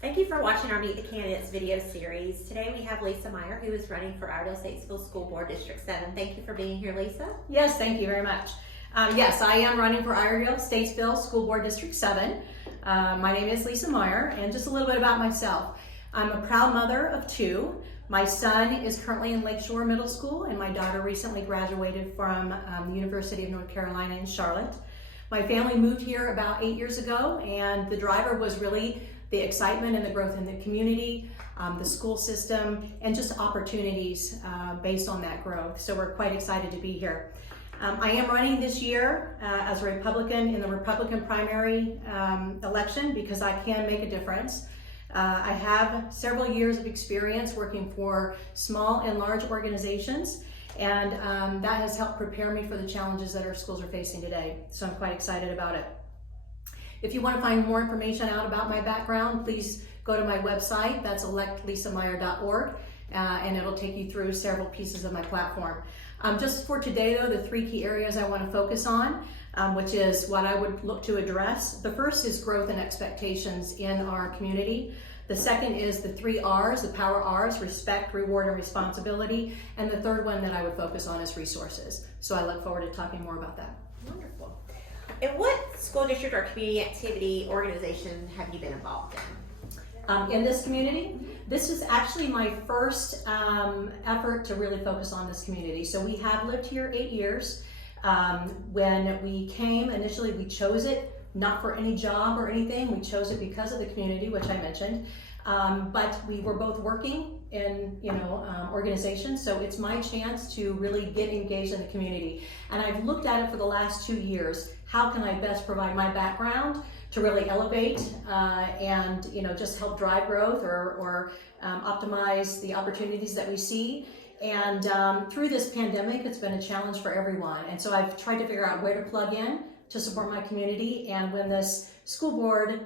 Thank you for watching our Meet the Candidates video series. Today we have Lisa Meier, who is running for Iredell-Statesville School Board District 7. Thank you for being here, Lisa. Yes, thank you very much. Yes, I am running for Iredell-Statesville School Board District 7. My name is Lisa Meier, and just a little bit about myself. I'm a proud mother of two. My son is currently in Lakeshore Middle School, and my daughter recently graduated from the University of North Carolina in Charlotte. My family moved here about 8 years ago, and the driver was really the excitement and the growth in the community, the school system, and just opportunities based on that growth. So we're quite excited to be here. I am running this year as a Republican in the Republican primary election because I can make a difference. I have several years of experience working for small and large organizations, and that has helped prepare me for the challenges that our schools are facing today. So I'm quite excited about it. If you want to find more information out about my background, please go to my website. That's electlisameier.org, and it'll take you through several pieces of my platform. Just for today, though, the three key areas I want to focus on, which is what I would look to address. The first is growth and expectations in our community. The second is the 3 R's, the power R's, respect, reward, and responsibility. And the third one that I would focus on is resources. So I look forward to talking more about that. Wonderful. And what school district or community activity organization have you been involved In this community, this is actually my first effort to really focus on this community. So we have lived here 8 years. When we came, initially we chose it not for any job or anything. We chose it because of the community, which I mentioned. But we were both working in organizations, so it's my chance to really get engaged in the community. And I've looked at it for the last 2 years. How can I best provide my background to really elevate and just help drive growth or optimize the opportunities that we see. And through this pandemic, it's been a challenge for everyone. And so I've tried to figure out where to plug in to support my community. And when this school board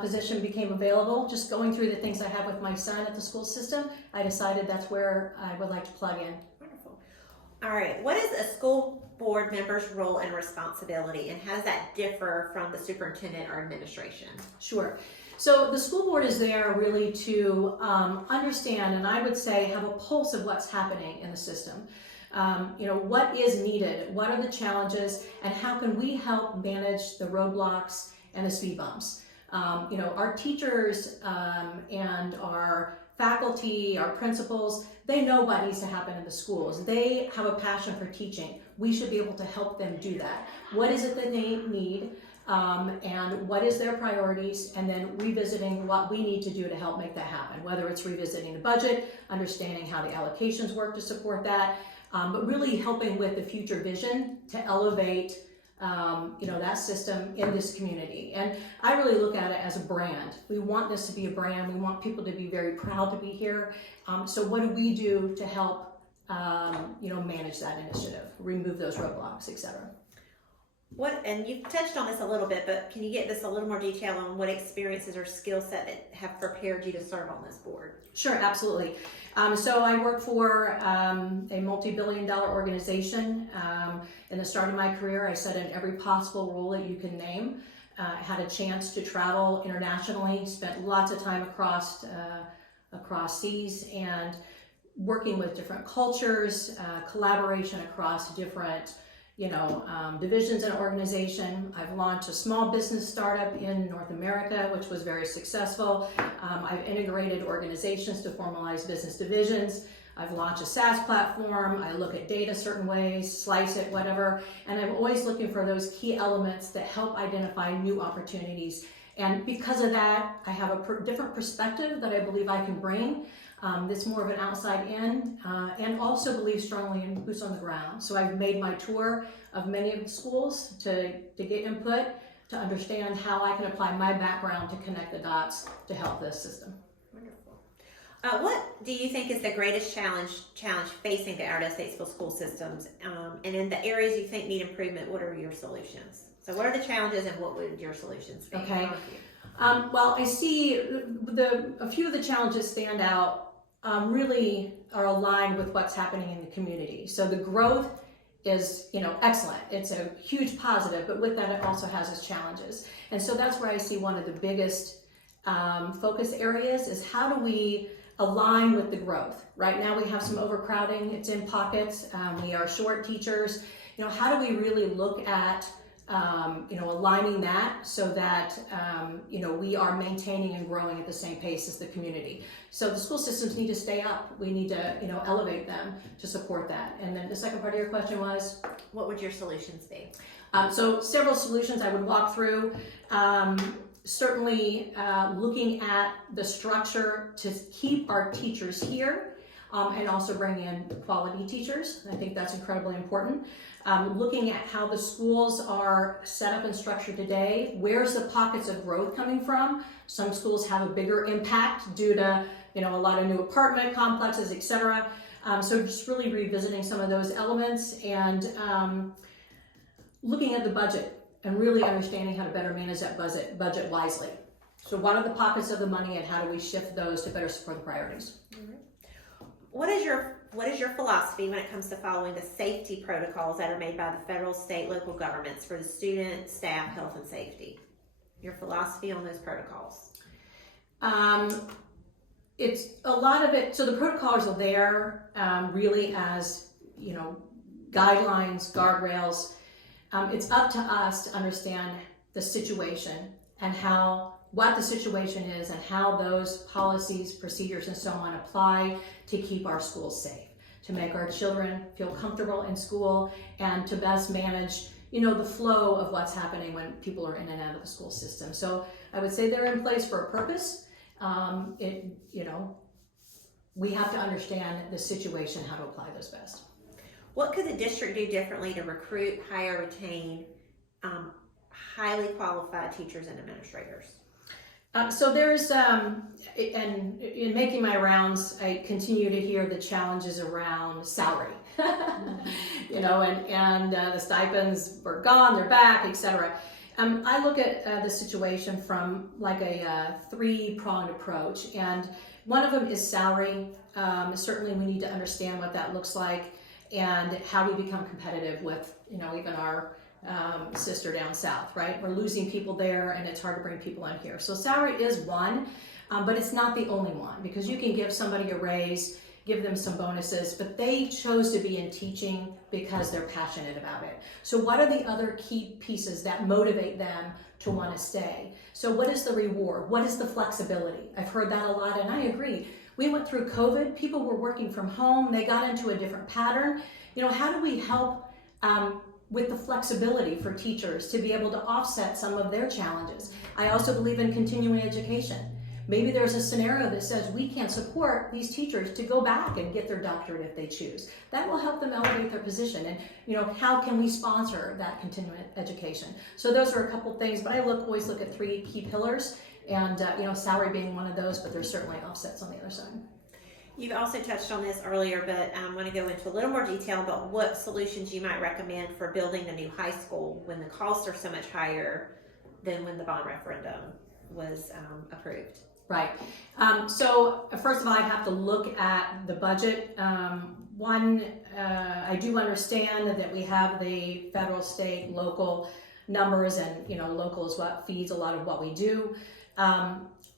position became available, just going through the things I have with my son at the school system, I decided that's where I would like to plug in. Wonderful. All right, what is a school board member's role and responsibility, and how does that differ from the superintendent or administration? Sure. So the school board is there really to understand, and I would say have a pulse of what's happening in the system. What is needed, what are the challenges, and how can we help manage the roadblocks and the speed bumps? Our teachers and our faculty, our principals, they know what needs to happen in the schools. They have a passion for teaching. We should be able to help them do that. What is it that they need? And what is their priorities, and then revisiting what we need to do to help make that happen, whether it's revisiting the budget, understanding how the allocations work to support that, but really helping with the future vision to elevate that system in this community. And I really look at it as a brand. We want this to be a brand. We want people to be very proud to be here. So what do we do to help manage that initiative, remove those roadblocks, etc.? And you've touched on this a little bit, but can you get this a little more detail on what experiences or skill set that have prepared you to serve on this board? Sure, absolutely. So I work for a multi-billion-dollar organization. In the start of my career, I sat in every possible role that you can name. Had a chance to travel internationally, spent lots of time across seas, and working with different cultures, collaboration across different divisions in an organization. I've launched a small business startup in North America, which was very successful. I've integrated organizations to formalize business divisions. I've launched a SaaS platform. I look at data certain ways, slice it, whatever. And I'm always looking for those key elements that help identify new opportunities. And because of that, I have a different perspective that I believe I can bring. That's more of an outside in, and also believe strongly in boots on the ground. So I've made my tour of many of the schools to get input, to understand how I can apply my background to connect the dots to help this system. Wonderful. What do you think is the greatest challenge facing the Iredell-Statesville school systems? And in the areas you think need improvement, what are your solutions? So what are the challenges, and what would your solutions be? Okay. Well, I see a few of the challenges stand out. Really are aligned with what's happening in the community. So the growth is, excellent. It's a huge positive, but with that, it also has its challenges. And so that's where I see one of the biggest focus areas is how do we align with the growth. Right now we have some overcrowding, it's in pockets, we are short teachers. How do we really look at aligning that so that we are maintaining and growing at the same pace as the community. So the school systems need to stay up. We need to elevate them to support that. And then the second part of your question was, what would your solutions be? So several solutions I would walk through. Certainly looking at the structure to keep our teachers here and also bring in quality teachers. I think that's incredibly important. Looking at how the schools are set up and structured today, where's the pockets of growth coming from? Some schools have a bigger impact due to a lot of new apartment complexes, etc. So just really revisiting some of those elements and looking at the budget and really understanding how to better manage that budget wisely. So what are the pockets of the money and how do we shift those to better support the priorities? What is your philosophy when it comes to following the safety protocols that are made by the federal, state, local governments for the student, staff, health, and safety? Your philosophy on those protocols? It's a lot of it. So the protocols are there really as guidelines, guardrails. It's up to us to understand the situation and what the situation is and how those policies, procedures, and so on apply to keep our schools safe, to make our children feel comfortable in school, and to best manage, the flow of what's happening when people are in and out of the school system. So I would say they're in place for a purpose. We have to understand the situation, how to apply those best. What could the district do differently to recruit, hire, retain highly qualified teachers and administrators? So there's, and in making my rounds, I continue to hear the challenges around salary, and the stipends were gone, they're back, etc. I look at the situation from like a three-pronged approach, and one of them is salary. Certainly we need to understand what that looks like and how we become competitive with, even our sister down south, right? We're losing people there and it's hard to bring people in here. So salary is one, but it's not the only one, because you can give somebody a raise, give them some bonuses, but they chose to be in teaching because they're passionate about it. So what are the other key pieces that motivate them to want to stay? So what is the reward? What is the flexibility? I've heard that a lot, and I agree. We went through COVID, people were working from home, they got into a different pattern. How do we help with the flexibility for teachers to be able to offset some of their challenges? I also believe in continuing education. Maybe there's a scenario that says we can support these teachers to go back and get their doctorate if they choose. That will help them elevate their position. And how can we sponsor that continuing education? So those are a couple things, but I always look at three key pillars, and salary being one of those, but there's certainly offsets on the other side. You've also touched on this earlier, but I'm going to go into a little more detail about what solutions you might recommend for building the new high school when the costs are so much higher than when the bond referendum was approved. Right. So first of all, I'd have to look at the budget. I do understand that we have the federal, state, local numbers, and local is what feeds a lot of what we do.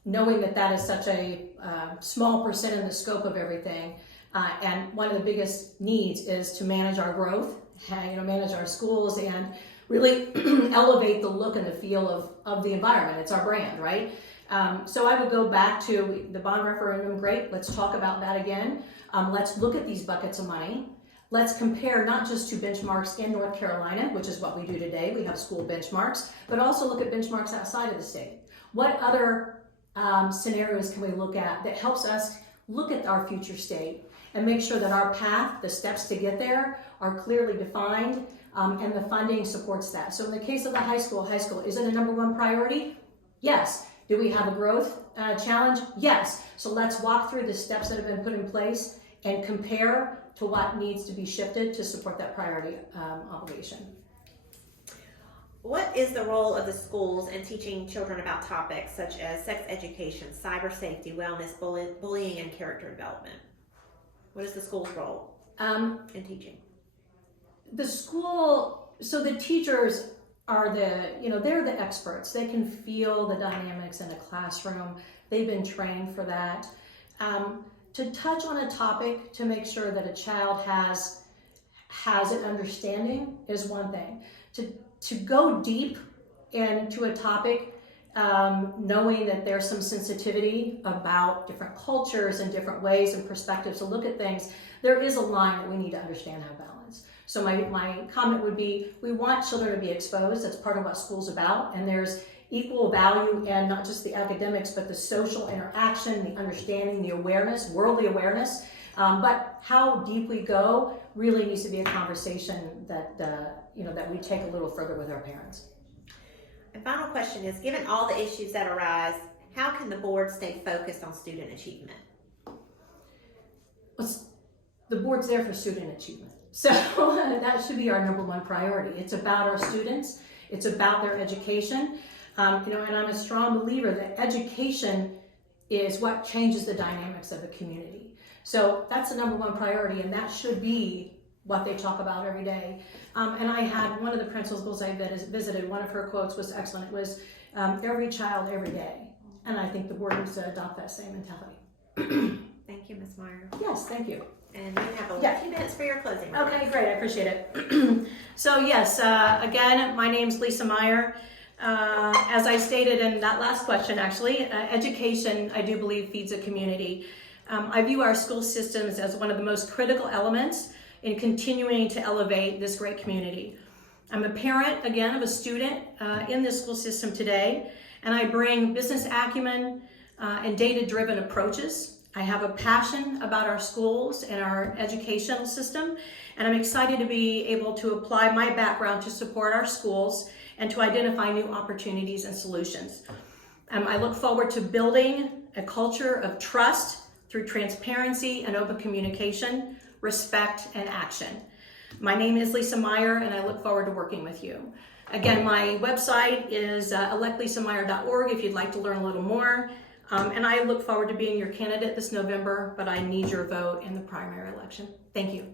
Knowing that is such a small percent in the scope of everything, and one of the biggest needs is to manage our growth, manage our schools, and really elevate the look and the feel of the environment. It's our brand, right? So I would go back to the bond referendum. Great, let's talk about that again. Let's look at these buckets of money. Let's compare not just to benchmarks in North Carolina, which is what we do today. We have school benchmarks, but also look at benchmarks outside of the state. What other scenarios can we look at that helps us look at our future state and make sure that our path, the steps to get there, are clearly defined, and the funding supports that. So in the case of the high school, is it a number one priority? Yes. Do we have a growth challenge? Yes. So let's walk through the steps that have been put in place and compare to what needs to be shifted to support that priority obligation. What is the role of the schools in teaching children about topics such as sex education, cyber safety, wellness, bullying, and character development? What is the school's role in teaching? The school, so the teachers are they're the experts. They can feel the dynamics in a classroom. They've been trained for that. To touch on a topic to make sure that a child has an understanding is one thing. To go deep into a topic, knowing that there's some sensitivity about different cultures and different ways and perspectives to look at things, there is a line that we need to understand how to balance. So my comment would be, we want children to be exposed. That's part of what school's about. And there's equal value in not just the academics, but the social interaction, the understanding, the awareness, worldly awareness. But how deep we go really needs to be a conversation that that we take a little further with our parents. And final question is, given all the issues that arise, how can the board stay focused on student achievement? The board's there for student achievement. So that should be our number one priority. It's about our students. It's about their education. And I'm a strong believer that education is what changes the dynamics of a community. So that's the number one priority, and that should be what they talk about every day. And I had one of the principals I visited, one of her quotes was excellent. It was, every child, every day. And I think the board needs to adopt that same mentality. Thank you, Ms. Meier. Yes, thank you. And you have a few minutes for your closing remarks. Okay, great, I appreciate it. So yes, again, my name's Lisa Meier. As I stated in that last question, actually, education, I do believe, feeds a community. I view our school systems as one of the most critical elements in continuing to elevate this great community. I'm a parent, again, of a student in this school system today, and I bring business acumen and data-driven approaches. I have a passion about our schools and our educational system, and I'm excited to be able to apply my background to support our schools and to identify new opportunities and solutions. I look forward to building a culture of trust through transparency and open communication, respect, and action. My name is Lisa Meier, and I look forward to working with you. Again, my website is electlisameier.org if you'd like to learn a little more. And I look forward to being your candidate this November, but I need your vote in the primary election. Thank you.